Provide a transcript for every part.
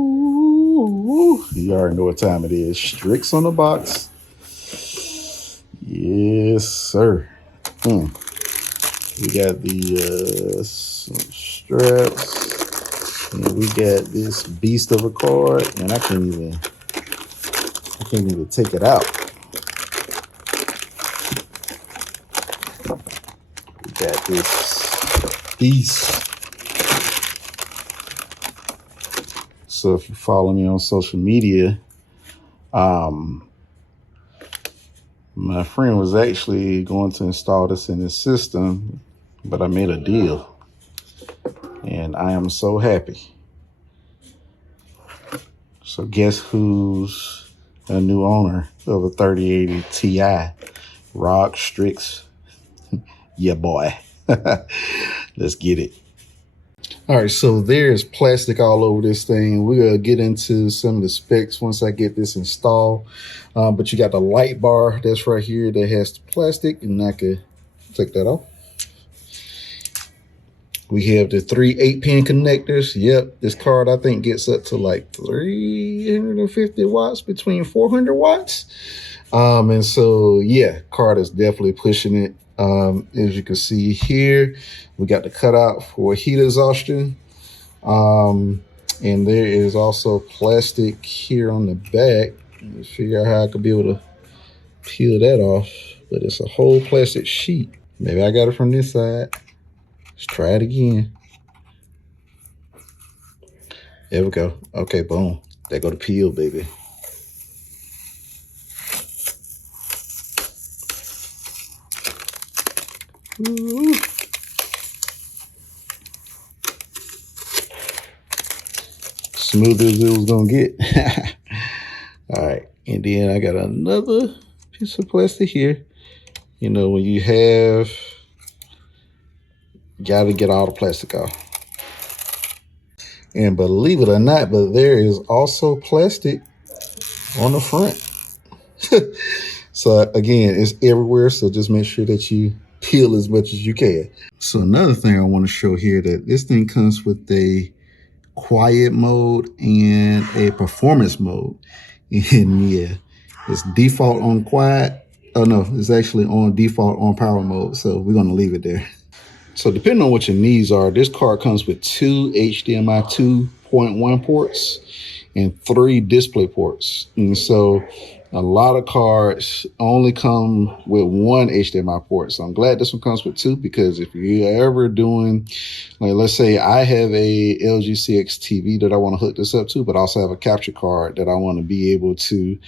Ooh, you already know what time it is. Strix on the box. Yes, sir. We got the straps, and we got this beast of a card, and I can't even take it out. We got this beast. So if you follow me on social media, my friend was actually going to install this in his system, but I made a deal, and I am so happy. So guess who's a new owner of a 3080 Ti? Rog Strix. Yeah, boy. Let's get it. All right, so there's plastic all over this thing. We're going to get into some of the specs once I get this installed. But you got the light bar that's right here that has the plastic, and I could take that off. We have the 3 8-pin connectors. Yep, this card I think gets up to like 350 watts, between 400 watts. And so, yeah, card is definitely pushing it. As you can see here, we got the cutout for heat exhaustion. And there is also plastic here on the back. Let's figure out how I could be able to peel that off, but it's a whole plastic sheet. Maybe I got it from this side. Let's try it again. There we go. Okay, boom. There go the peel, baby. Ooh. Smooth as it was gonna get. All right, and then I got another piece of plastic here. You know, when you have, gotta get all the plastic off. And believe it or not, but there is also plastic on the front. So again, it's everywhere, so just make sure that you peel as much as you can. So another thing I want to show here, that this thing comes with a quiet mode and a performance mode. And yeah, it's default on quiet. Oh no, it's actually on default on power mode. So we're going to leave it there. So depending on what your needs are, this card comes with 2 HDMI 2.1 ports and 3 display ports. And so a lot of cards only come with 1 HDMI port. So I'm glad this one comes with 2, because if you're ever doing, like, let's say I have a LG CX TV that I want to hook this up to, but also have a capture card that I want to be able to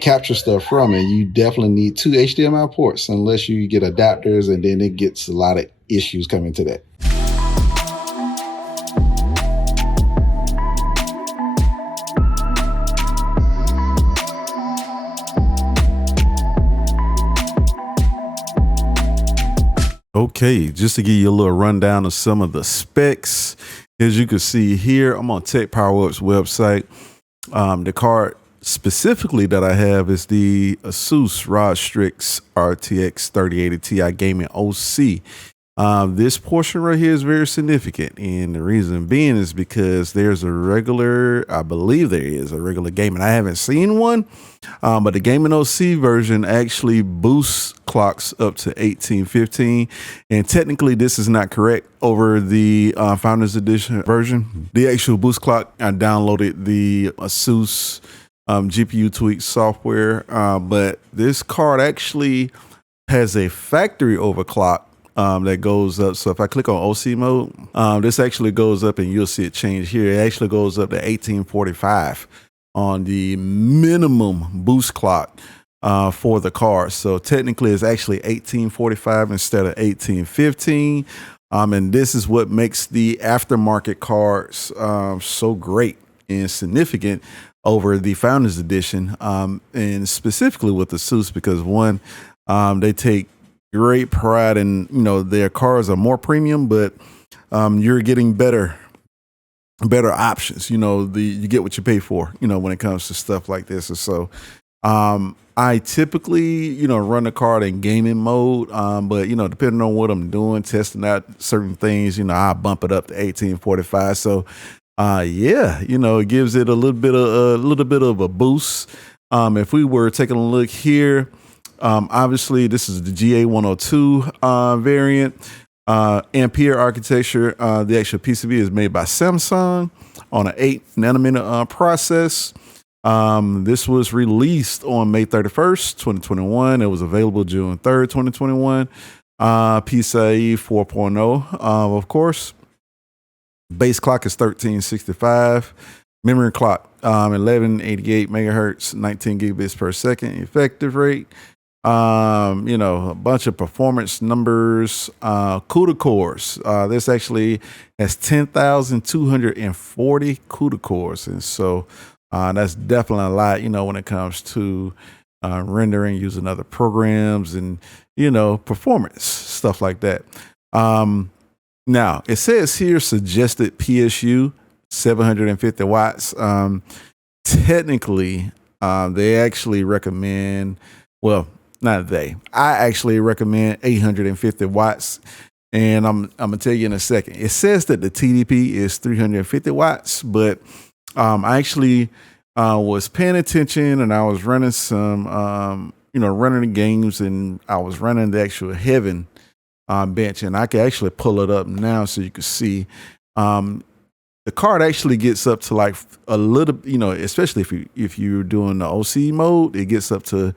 capture stuff from, and you definitely need 2 HDMI ports, unless you get adapters, and then it gets a lot of issues coming to that. Okay, just to give you a little rundown of some of the specs. As you can see here, I'm on Tech Power Up's website. The card specifically that I have is the Asus Rog Strix RTX 3080 Ti Gaming OC. This portion right here is very significant, and the reason being is because there's a regular, I believe there is a regular gaming. I haven't seen one, but the gaming OC version actually boosts clocks up to 1815, and technically this is not correct over the Founders Edition version. The actual boost clock, I downloaded the Asus GPU tweak software, but this card actually has a factory overclock that goes up. So if I click on OC mode, this actually goes up, and you'll see it change here. It actually goes up to 1845 on the minimum boost clock for the card. So technically it's actually 1845 instead of 1815. And this is what makes the aftermarket cards so great and significant over the Founders Edition, and specifically with the Asus, because one, they take great pride in, you know, their cars are more premium, but you're getting better options. You know, you get what you pay for, you know, when it comes to stuff like this. And so I typically, you know, run the card in gaming mode, but, you know, depending on what I'm doing, testing out certain things, you know, I bump it up to 1845. So Yeah, you know, it gives it a little bit of a boost. If we were taking a look here, obviously this is the GA102 variant. Ampere architecture. The actual PCB is made by Samsung on an 8nm process. This was released on May 31st, 2021. It was available June 3rd, 2021. PCIe 4.0, of course. Base clock is 1365. Memory clock, 1188 megahertz, 19 gigabits per second. Effective rate, you know, a bunch of performance numbers. CUDA cores. This actually has 10,240 CUDA cores, and so that's definitely a lot, you know, when it comes to rendering using other programs and, you know, performance stuff like that. Now it says here suggested PSU 750 watts. Technically, they actually recommend, well, not they, I actually recommend 850 watts. And I'm gonna tell you in a second. It says that the TDP is 350 watts, but I actually was paying attention, and I was running some, you know, running the games, and I was running the actual Heaven bench, and I can actually pull it up now so you can see. The card actually gets up to like a little, you know, especially if you're doing the OC mode, it gets up to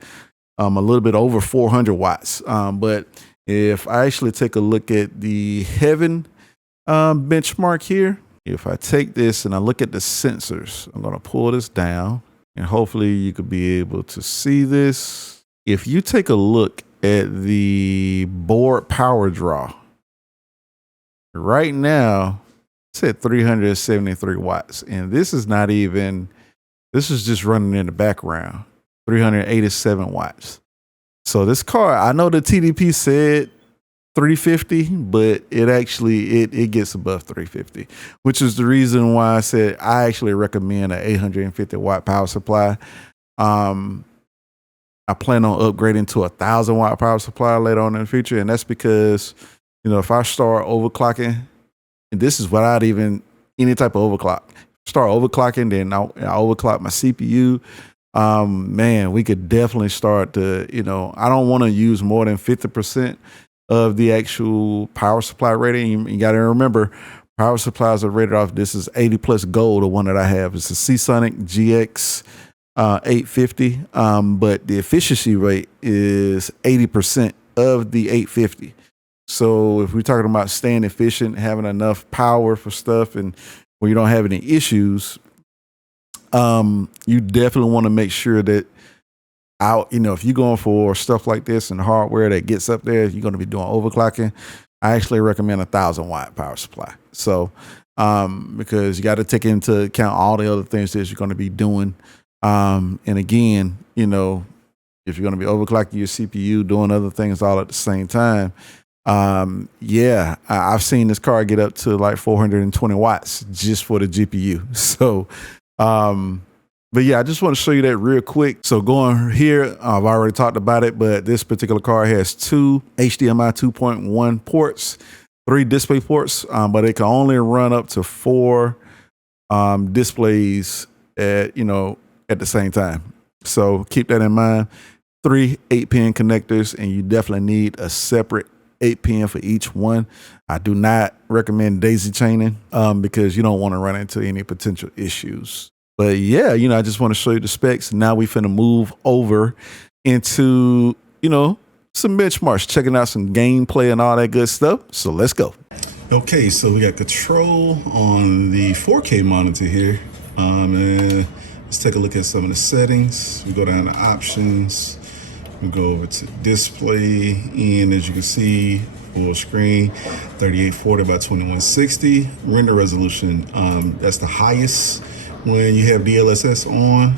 a little bit over 400 watts. But if I actually take a look at the Heaven benchmark here, if I take this and I look at the sensors, I'm going to pull this down, and hopefully you could be able to see this. If you take a look at the board power draw, right now it's at 373 watts, and this is not even, this is just running in the background, 387 watts. So this card, I know the TDP said 350, but it actually, it gets above 350, which is the reason why I said I actually recommend an 850 watt power supply. I plan on upgrading to a 1,000 watt power supply later on in the future. And that's because, you know, if I start overclocking, and this is without even any type of overclock, start overclocking, then I overclock my CPU. Man, we could definitely start to, you know, I don't want to use more than 50% of the actual power supply rating. You got to remember, power supplies are rated off, this is 80 plus gold, the one that I have. It's a Seasonic GX 850, but the efficiency rate is 80% of the 850. So if we're talking about staying efficient, having enough power for stuff, and where you don't have any issues, you definitely want to make sure that you know, if you're going for stuff like this and hardware that gets up there, you're going to be doing overclocking, I actually recommend a 1,000 watt power supply. So, because you got to take into account all the other things that you're going to be doing. And again, you know, if you're going to be overclocking your CPU, doing other things all at the same time, yeah, I've seen this card get up to like 420 watts just for the GPU. So, but yeah, I just want to show you that real quick. So going here, I've already talked about it, but this particular card has 2 HDMI 2.1 ports, 3 display ports, but it can only run up to 4 displays at, you know, at the same time. So keep that in mind. 3 8-pin connectors, and you definitely need a separate 8-pin for each one. I do not recommend daisy chaining because you don't want to run into any potential issues. But yeah, you know, I just want to show you the specs. Now we finna move over into, you know, some benchmarks, checking out some gameplay and all that good stuff. So let's go. Okay, so we got control on the 4K monitor here. And let's take a look at some of the settings. We go down to options. We go over to display, and as you can see, full screen, 3840 by 2160. Render resolution, that's the highest when you have DLSS on.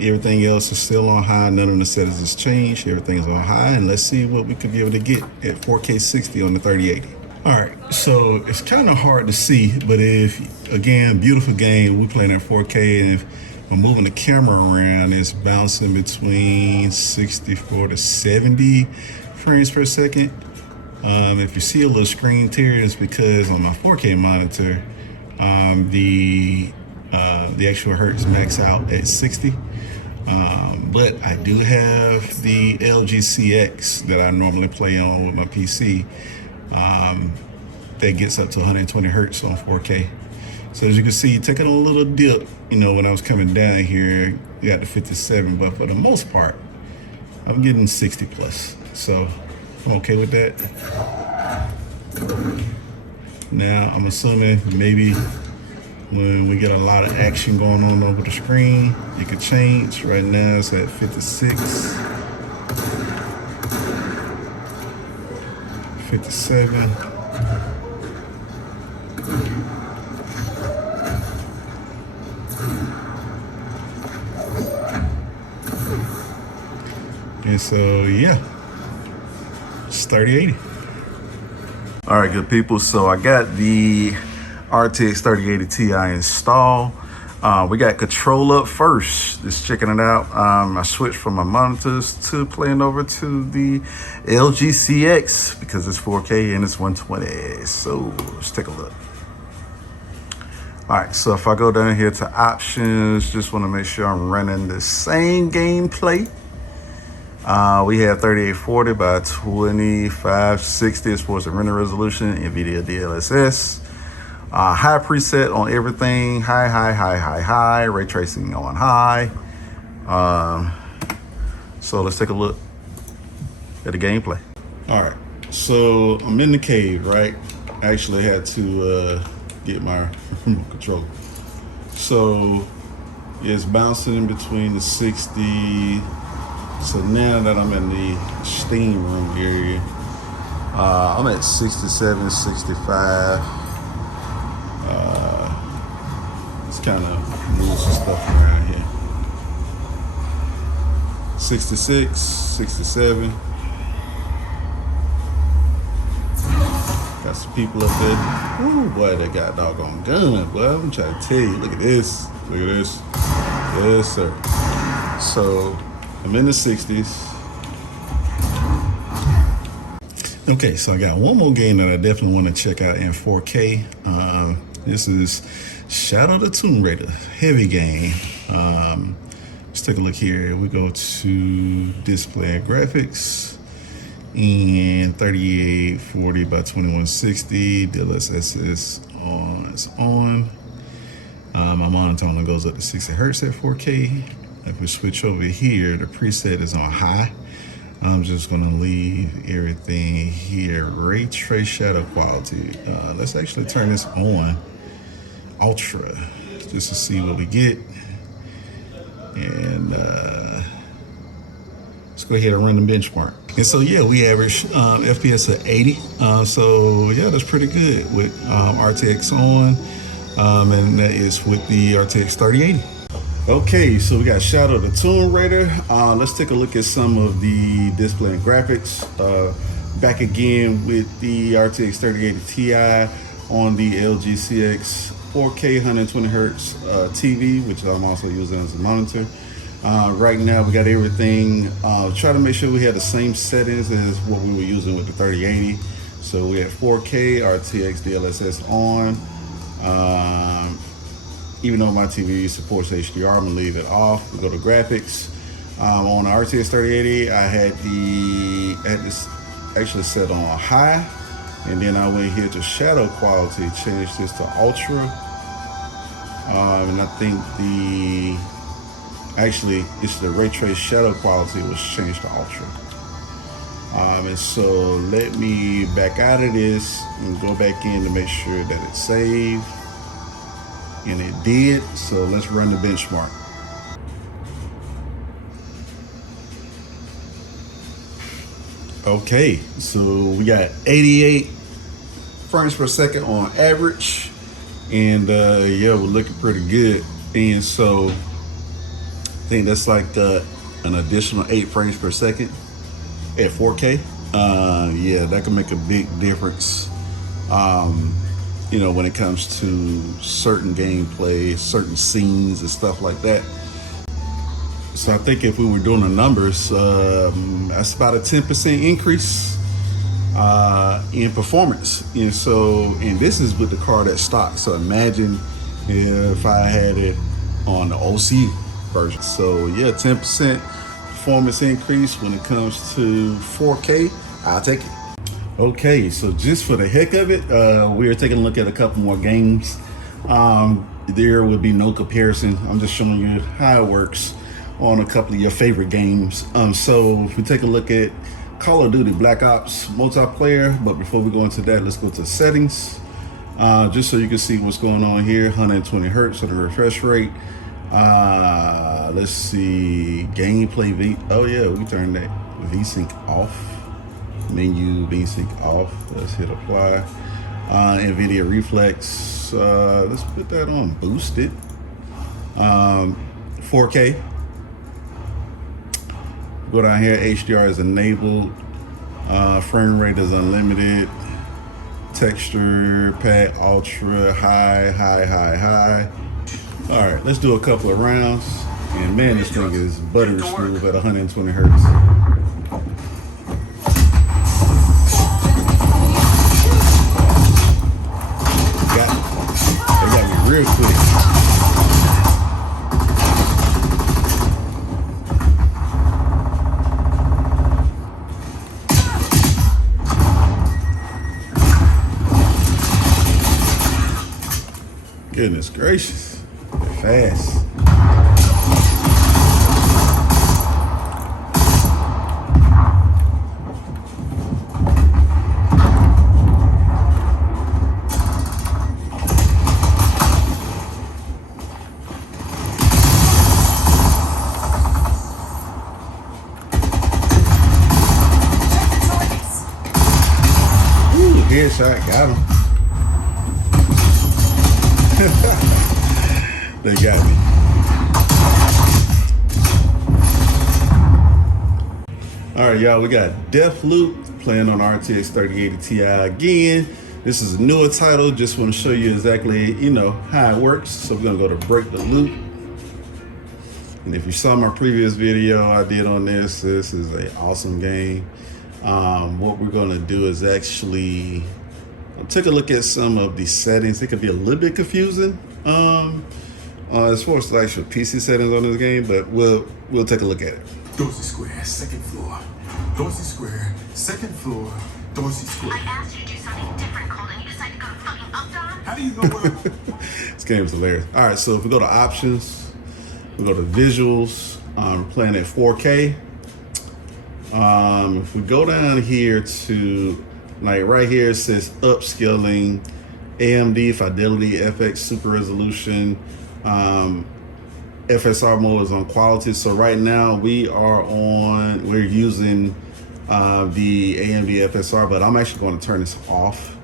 Everything else is still on high. None of the settings has changed. Everything's on high, and let's see what we could be able to get at 4K 60 on the 3080. All right, so it's kind of hard to see, but if, again, beautiful game, we playing at 4K, and if I'm moving the camera around, it's bouncing between 64 to 70 frames per second. If you see a little screen tear, it's because on my 4K monitor, The actual hertz max out at 60. But I do have the LGCX that I normally play on with my PC. That gets up to 120 hertz on 4K. So as you can see, taking a little dip, you know, when I was coming down here, you got the 57, but for the most part, I'm getting 60 plus. So I'm okay with that. Now I'm assuming maybe when we get a lot of action going on over the screen, it could change. Right now it's at 56, 57. And so, yeah, it's 3080. All right, good people. So I got the RTX 3080 Ti installed. We got control up first. Just checking it out. I switched from my monitors to playing over to the LGCX because it's 4K and it's 120. So let's take a look. All right, so if I go down here to options, just want to make sure I'm running the same gameplay. We have 3840 by 2560 as far as the render resolution, Nvidia DLSS. High preset on everything, high, ray tracing on high. So let's take a look at the gameplay. All right, so I'm in the cave, right? I actually had to get my remote controller. So it's bouncing in between the 60. So now that I'm in the steam room area, I'm at 67, 65. Let's kind of move some stuff around here. 66, 67. Got some people up there. Ooh, boy, they got doggone gun, boy. I'm trying to tell you. Look at this. Look at this. Yes, sir. So I'm in the 60s. Okay, so I got one more game that I definitely want to check out in 4K. This is Shadow the Tomb Raider, heavy game. Let's take a look here. We go to display and graphics, and 3840 by 2160, DLSS on, it's on. My monitor only goes up to 60 hertz at 4K. If we switch over here, the preset is on high. I'm just gonna leave everything here. Ray trace shadow quality. Let's actually turn this on ultra just to see what we get. And let's go ahead and run the benchmark. And so yeah, we average FPS of 80. So yeah, that's pretty good with RTX on. And that is with the RTX 3080. Okay, so we got Shadow the Tomb Raider. Let's take a look at some of the display and graphics. Back again with the RTX 3080 Ti on the LGCX 4K 120 hertz TV, which I'm also using as a monitor. Right now we got everything. Try to make sure we had the same settings as what we were using with the 3080. So we had 4K RTX DLSS on. Even though my TV supports HDR, I'm gonna leave it off. We go to graphics. On the RTX 3080, I had this actually set on high, and then I went here to shadow quality, changed this to ultra, and I think it's the ray trace shadow quality was changed to ultra. And so let me back out of this and go back in to make sure that it's saved. And it did, so let's run the benchmark. Okay, so we got 88 frames per second on average, and yeah, we're looking pretty good. And so I think that's like an additional 8 frames per second at 4K. Yeah, that can make a big difference. You know, when it comes to certain gameplay, certain scenes and stuff like that. So I think if we were doing the numbers, that's about a 10% increase. in performance. And so, and this is with the car that's stock. So imagine if I had it on the OC version. So yeah, 10% performance increase when it comes to 4K. I'll take it. Okay, so just for the heck of it, we are taking a look at a couple more games. There will be no comparison. I'm just showing you how it works on a couple of your favorite games. So if we take a look at Call of Duty Black Ops multiplayer, but before we go into that, let's go to settings, just so you can see what's going on here. 120 hertz on the refresh rate. Let's see, gameplay oh yeah, we turned that VSync off. Menu VSync off. Let's hit apply. Nvidia Reflex. Let's put that on boosted. 4K. Go down here. HDR is enabled. Frame rate is unlimited. Texture pack ultra high. All right, let's do a couple of rounds. And man, this thing is buttery smooth at 120 hertz. Real quick. Goodness gracious, they're fast. Headshot, got him. They got me. All right, y'all, we got Deathloop playing on RTX 3080 Ti again. This is a newer title. Just want to show you exactly, how it works. So we're gonna go to break the loop. And if you saw my previous video I did on this is an awesome game. What we're gonna do is actually take a look at some of the settings. It could be a little bit confusing as far as the actual PC settings on this game, but we'll take a look at it. Dorsey Square, second floor. Dorsey Square, second floor. Dorsey Square. I asked you to do something different, Colin. You decided to go fucking Uptown? How do you know where This game is hilarious. All right, so if we go to options, we go to visuals, playing at 4K. If we go down here to, like right here, it says upscaling, AMD Fidelity FX Super Resolution, FSR mode is on quality. So right now we're using the AMD FSR, but I'm actually going to turn this off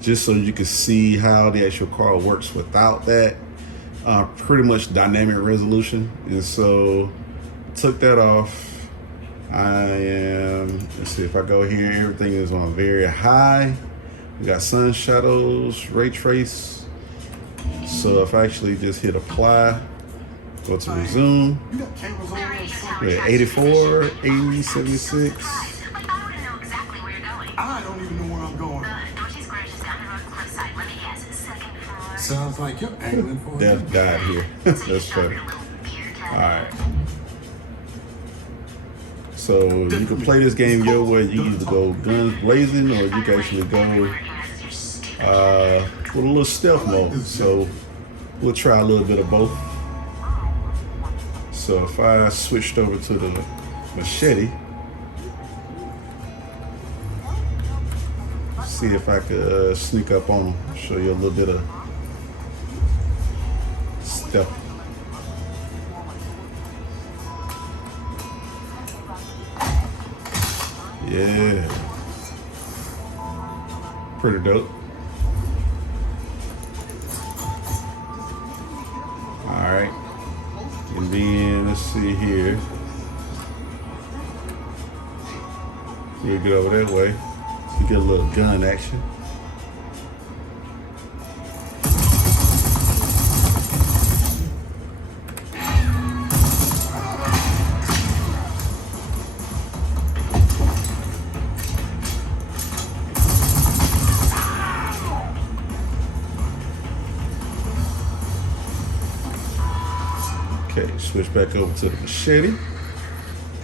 just so you can see how the actual card works without that. Pretty much dynamic resolution. And so took that off. Let's see, if I go here, everything is on very high. We got sun shadows, ray trace. So if I actually just hit apply, go to resume, we're at 84, 80, 76. I don't even know where I'm going. Sounds like you're angling for Death died here. That's funny. All right. So you can play this game your way. You can either go guns blazing, or you can actually go with a little stealth mode. So we'll try a little bit of both. So if I switched over to the machete, see if I could sneak up on them, show you a little bit of stealth. Yeah, pretty dope. All right, and then let's see here. We'll get over that way. You get a little gun action. Okay, switch back over to the machete.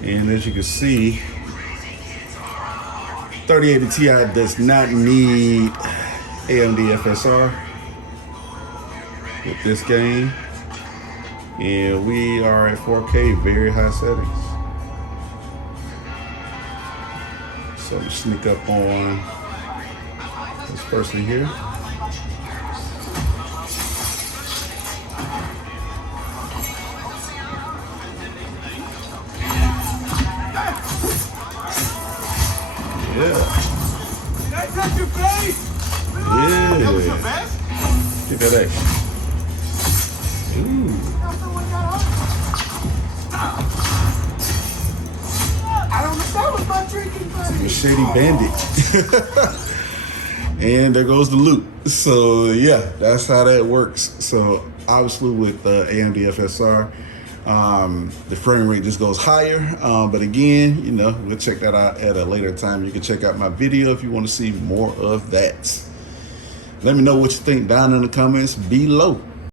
And as you can see, 3080 Ti does not need AMD FSR with this game. And we are at 4K, very high settings. So I'm gonna sneak up on this person here. Yeah. Yeah. Get that action. Ooh. I don't know, that was my drinking buddy. Machete Bandit. And there goes the loop. So yeah, that's how that works. So obviously with AMD FSR, the frame rate just goes higher. But again, you know, we'll check that out at a later time. You can check out my video if you want to see more of that. Let me know what you think down in the comments below.